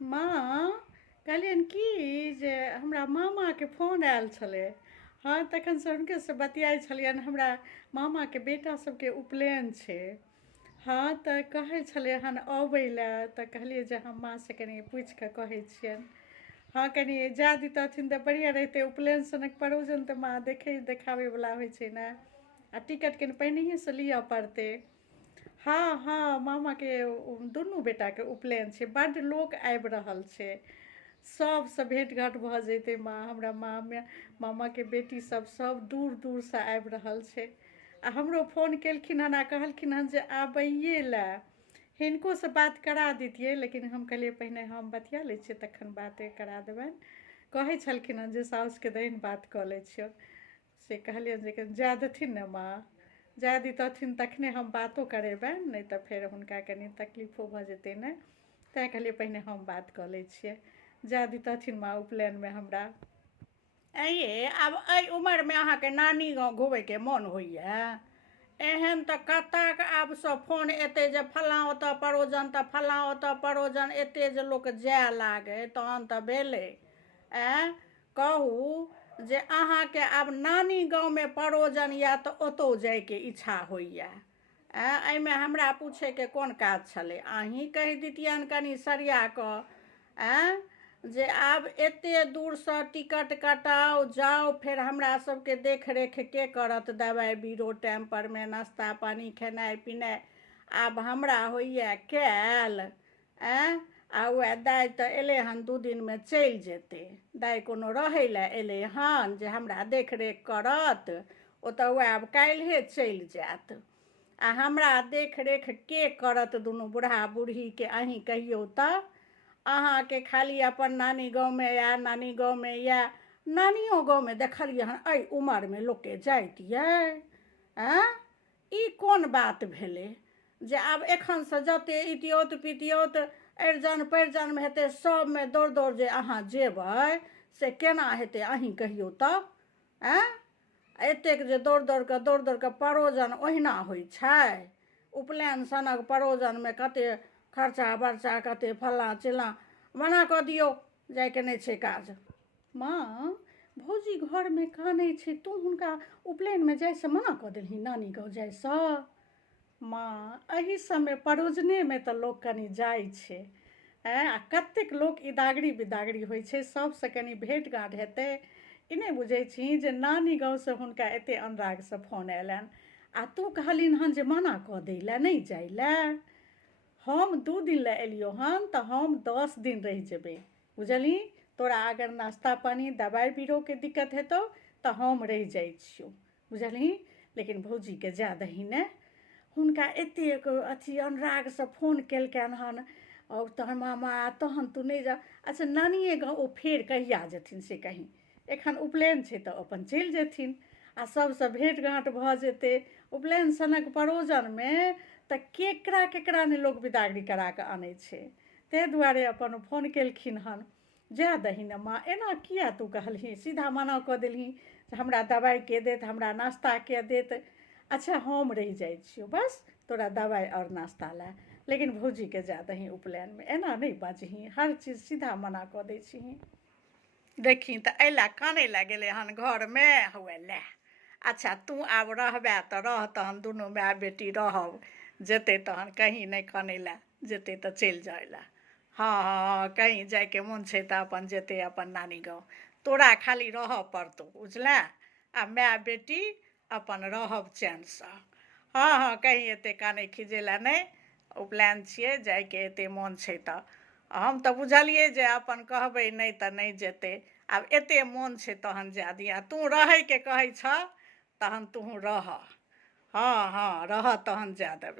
माँ कहलियनि कि जे हमरा मामाके फोन आयल छलै। हाँ, तखनसँ हुनकेसँ बतियाइ छलियनि। हमरा मामाके बेटा सबके उपनयन छै। हाँ, तऽ कहै छलै हन अबै लए, तऽ कहलियै जे हम माँसँ कनि पूछि कऽ कहै छियनि। हाँ, कनि जाय दितथिन तऽ बढ़िआँ रहितै। उपनयन सनक परोजन तऽ माँ देखाबैवला होइ छै ने, आ टिकट कनि पहिनहिएसँ लिअ पड़तै। हाँ हाँ, मामाके दुनू बेटाके उपनयन छै। बड्ड लोक आबि रहल छै। सबसँ भेँट घाँट भऽ जेतै माँ। हमरा मामाके बेटी सब दूर दूरसँ आबि रहल छै। आ हमरो फोन केलखिन हन आ कहलखिन हन जे आबैए लए। हिनकोसँ बात करा दितियै, लेकिन हम कहलियै पहिने हम बतिया लै छियै तखन बाते करा देबनि। कहै छलखिन हन जे साउसके दहिन बात कऽ लै छियौ, से कहलियनि जे जाय देथिन ने माँ। जाय दितथिन तखने हम बातो करेबनि, नहि तऽ फेर हुनका कनि तकलीफो भऽ जेतै ने। तैँ कहलियै पहिने हम बात कऽ लै छियै। जाय दितथिन माँ उपनयनमे हमरा। ये आब एहि उमरमे अहाँके नानी गाँव घुमैके मोन होइए? एहन तऽ कतक आबसँ फोन एतै जे फल्लाँ ओतऽ परोजन, तऽ फल्लाँ ओतऽ परोजन, एतेक जे लोक जाय लागै तहन तऽ भेलै। कहू जे अहाँके आब नानी गाँवमे परोजन यऽ तऽ ओतहु जाइके इच्छा होइए। एहिमे हमरा पूछैके कोन काज छलै? अहीँ कहि दितियनि कनि सरिया कऽ जे आब एतेक दूरसँ टिकट कटाउ, जाउ, फेर हमरा सबके देखरेख के करत? दवाइ बीरो टाइमपरमे, नाश्ता पानी, खेनाइ पिनाइ आब हमरा होइए कैल। आ वएह दाइ तऽ एलै हन 2 दिनमे चलि जेतै। दाइ कोनो रहै लए एलै हन जे हमरा देखरेख करत? ओ तऽ वएह आब काल्हिए चलि जायत। आ हमरा देखरेख के करत दुनू बूढ़ा बूढ़ीके? अहीँ कहियौ तऽ। अहाँके खाली अपन नानी गाँवमे या नानी गाँवमे या नानियो गाँवमे देखलियै हन एहि उमरमे लोकके जाइत यै? ई कोन बात भेलै जे आब एखनसँ जतेक इतियोत पितियोत अरिजन परिजन हेतै सबमे दौड़ दौड़ जे अहाँ जेबै, से केना हेतै? अहीँ कहियौ तऽ। एतेक जे दौड़ दौड़ कऽ परोजन ओहिना होइ छै? उपनयन सनक परोजनमे कतेक खर्चा बर्चा, कतेक फल्लाँ चिल्लाँ। मना कऽ दियौ, जाइके नहि छै काज। माँ, भौजी घरमे कानै छै, तू हुनका उपनयनमे जाइसँ मना कऽ देलही, नानी गाँव जाइसँ? माँ, एहि सबमे परोजनेमे तऽ लोक कनि जाइ छै। आ कतेक लोक इदागरी बिदागरी होइ छै, सबसँ कनि भेँट घाँट हेतै। ई नहि बुझै छी जे नानी गाँवसँ हुनका एतेक अनुरागसँ फोन अयलनि, आ तू कहलिन हन जे मना कऽ दै लए, नहि जाइ लए? हम 2 दिन लए एलियौ हन तऽ हम 10 दिन रहि जेबै, बुझली? तोरा अगर नाश्ता पानी दवाइ बीरोके दिक्कत हेतौ तऽ हम रहि जाइ छियौ, बुझली? लेकिन भौजीके जाय दही ने। हुनका एतेक अथी अनुरागसँ फोन केलकनि हन, और तहन मामा तहन तू नहि जा। अच्छा, नानिये गाँव ओ फेर कहिया जेथिन से कही? एखन उपनयन छै तऽ अपन चलि जेथिन, आ सबसँ भेँट घाँट भऽ जेतै। उपनयन सनक परोजनमे तऽ केकरा केकरा ने लोक बिदागरी करा कऽ आनै छै। ताहि दुआरे अपन फोन केलखिन हन। जाय दही ने माँ, एना किया तू कहलही? सीधा मना कऽ देलही जे हमरा दवाइ के देत, हमरा नाश्ता के देत? अच्छा, हम रहि जाइ छियौ बस तोरा दवाइ आओर नाश्ता लए, लेकिन भौजीके जाय दही उपनयनमे। एना नहि बाजही, हर चीज सीधा मना कऽ दै छिही। देखी तऽ एहि लए कानै लए गेलै हन घरमे, हुए लए। अच्छा, तू आब रहबे तऽ रह, तहन दुनू माय बेटी रहब। जेतै तहन कहीं नहि कानै लए, जेतै तऽ चलि जाइ लए। हाँ हाँ, कहीं जाइके मोन छै तऽ अपन जेतै अपन नानी गाँव। तोरा खाली रहऽ पड़तौ, बुझले? आ माय बेटी अपन रहब चैनसँ। हाँ हाँ, कहीं एतेक कानै खिजै लए नहि। उपनयन छियै, जाइके एतेक मोन छै तऽ हम तऽ बुझलियै जे अपन कहबै नहि तऽ नहि जेतै। आब एतेक मोन छै तहन जाय दिहे। तू रहैके कहै छऽ तहन तू रहऽ। हाँ हाँ, रहऽ तहन जाय देबै।